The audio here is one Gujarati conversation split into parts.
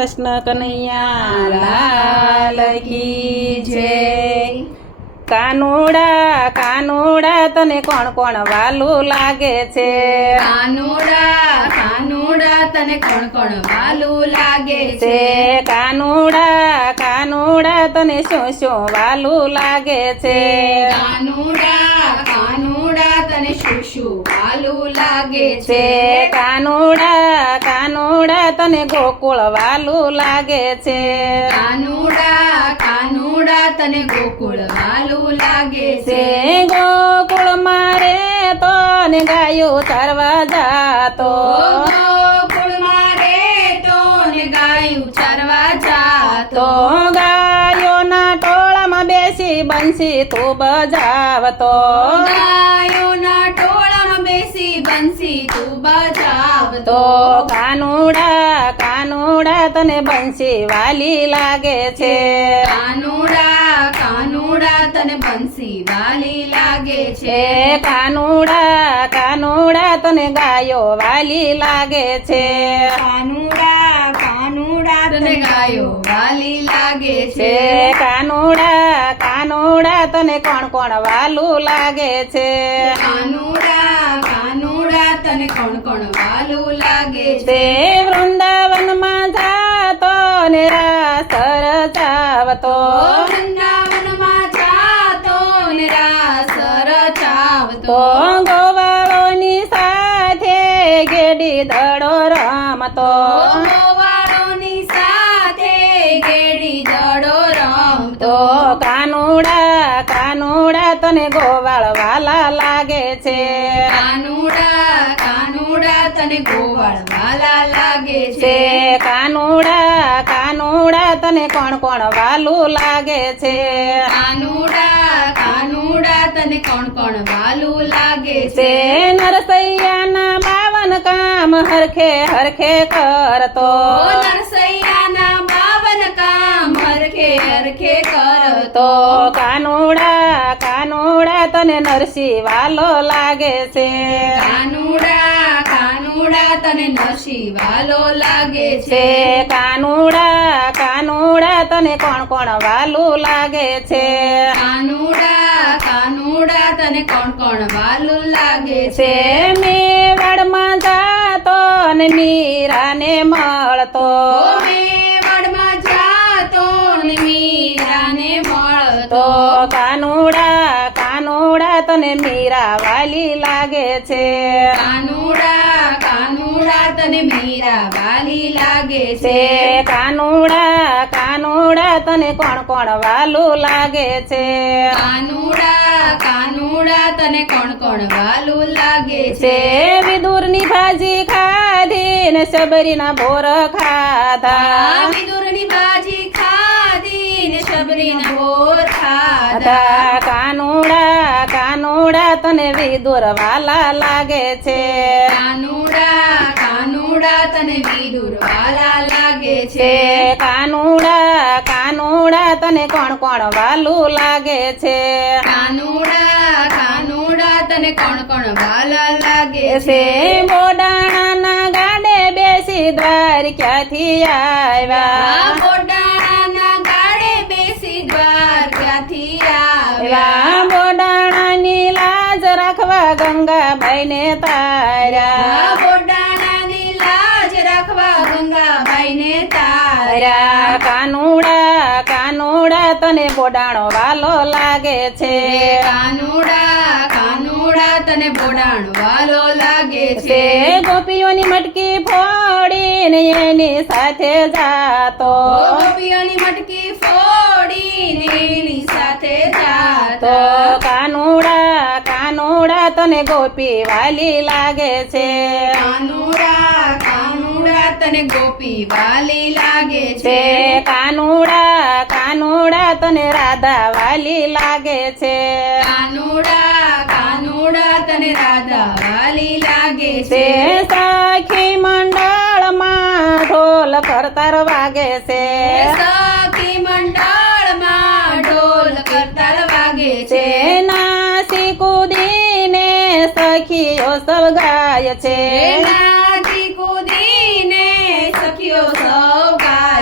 કૃષ્ણ કનૈયા લાલ કી જય। કાનુડા કાનુડા તને કોણ કોણ વાલું લાગે છે? કાનુડા કાનુડા તને કોણ કોણ વાલું લાગે છે? કાનુડા કાનુડા તને શું શું વાલું લાગે છે? કાનુડા કાનુડા તને શું શું વાલું લાગે છે? કાનુડા કાનુડા તને ગોકુળ વાલું લાગે છે? કાનુડા કાનુડા તને ગોકુળ વાલું લાગે છે? ગોકુળ મારે તો ને ગાયું ચરવા જાતો, ગોકુળ મારે તો ને ગાયું ચરવા જાતો, તો ગાયોના ટોળામાં બેસી બંસી તું બજાવતો, ગાયોના ટોળામાં બેસી બંસી તું બજાવતો, તો કાનુડા કાનુડા તને બંસી વાલી લાગે છે? કાનુડા કાનુડા તને બંસી વાલી લાગે છે? કાનુડા કાનુડા તને ગાયો વાલી લાગે છે? કાનુડા કાનુડા તને ગાયો વાલી લાગે છે? કાનુડા કાનુડા તને કોણ કોણ વાલું લાગે છે? કાનુડા કાનુડા તને કોણ કોણ વાલું લાગે છે? વૃંદાવનમાં જાતો ને રાસ રચાવતો, વૃંદાવનમાં જાતો ને રાસ રચાવતો, તો ગોવાળોની સાથે ગેડી દડો રમતો, ગોવાળોની સાથે ગેડી દડો રમતો, તો કાનુડા કાનુડા તને ગોવાળ વાલા લાગે છે? કાનુડા કાનુડા તને ગોવાળ વાલા લાગે છે? કાનુડા કાનુડા તને કોણ કોણ વાલું લાગે છે? કાનુડા કાનુડા તને કોણ કોણ વાલું લાગે છે? નરસૈયાના 52 કામ હરખે હરખે કરતો, ઓ નરસૈયાના 52 કામ હરખે હરખે કરતો, તો કાનુડા કાનુડા તને નરસિંહ વાલો લાગે છે? કાનુડા કાનુડા તને નરસિંહ વાલો લાગે છે? કાનુડા કાનુડા તને કોણ કોણ વાલું લાગે છે? કાનુડા કાનુડા તને કોણ કોણ વાલું લાગે છે? મેવાડમાં જાતો ને મીરાને મળતો, ઓ મેવાડમાં જાતો ને મીરાને મળતો, તો કાનુડા કાનુડા તને મીરા વાલી લાગે છે? કાનુડા કાનુડા તને મીરા વાલી લાગે છે? કાનુડા કાનુડા તને કોણ કોણ વાલું લાગે છે? કાનુડા કાનુડા તને કોણ કોણ વાલું લાગે છે? વિદુરની ભાજી ખાધી ને સબરીના બોર ખાધા, વિદુરની ભાજી ખાધી ને શબરીના બોર ખાધા, કાનુડા કાનુડા તને વિદુર વાલા લાગે છે? કાનુડા કાનુડા તને વિદુર વાલા લાગે છે? કાનુડા કાનુડા તને કોણ કોણ વાલું લાગે છે? કાનુડા કાનુડા તને કોણ કોણ વાલા લાગે છે? બોડાણાના ગાડે બેસી દ્વારકાથી આવ્યા, બોડાણાના ગાડે બેસી દ્વારકાથી આવ્યા, બોડાણાની લાજ રાખવા ગંગાબાઈને તાર્યા, બોડાણાની લાજ રાખવા ગંગાબાઈને તાર્યા, કાનુડા કાનુડા તને બોડાણો વાલો લાગે છે? કાનુડા કાનુડા તને બોડાણો વાલો લાગે છે? ગોપીઓની મટકી ફોડીને એની સાથે જાતો, ગોપીઓની મટકી ફોડીને એની સાથે તો જાતો, કાનુડા કાનુડા તને ગોપી વાલી લાગે છે? કાનુડા કાનુડા તને ગોપી વાલી લાગે છે? કાનુડા કાનુડા તને રાધા વાલી લાગે છે? કાનુડા કાનુડા તને રાધા વાલી લાગે છે? સખી મંડળમાં ઢોલ કરતાર વાગે છે, સખી મંડળમાં ઢોલ કરતાલ વાગે છે, નાસી કૂદીને સખીઓ સૌ ગાય છે, નાચી કૂદીને સખીઓ સૌ ગાય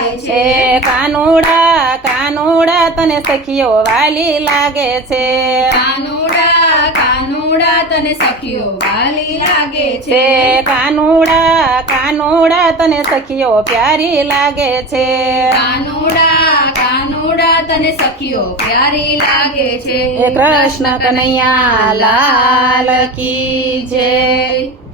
કાનુડા કાનુડા તને સખીઓ વાલી લાગે છે કાનુડા કાનુડા તને સખીઓ વાલી લાગે છે છે કાનુડા કાનુડા તને સખીઓ પ્યારી લાગે છે કાનુડા કાનુડા તને સખીઓ પ્યારી લાગે છે એ કૃષ્ણ કનૈયા લાલ કી જય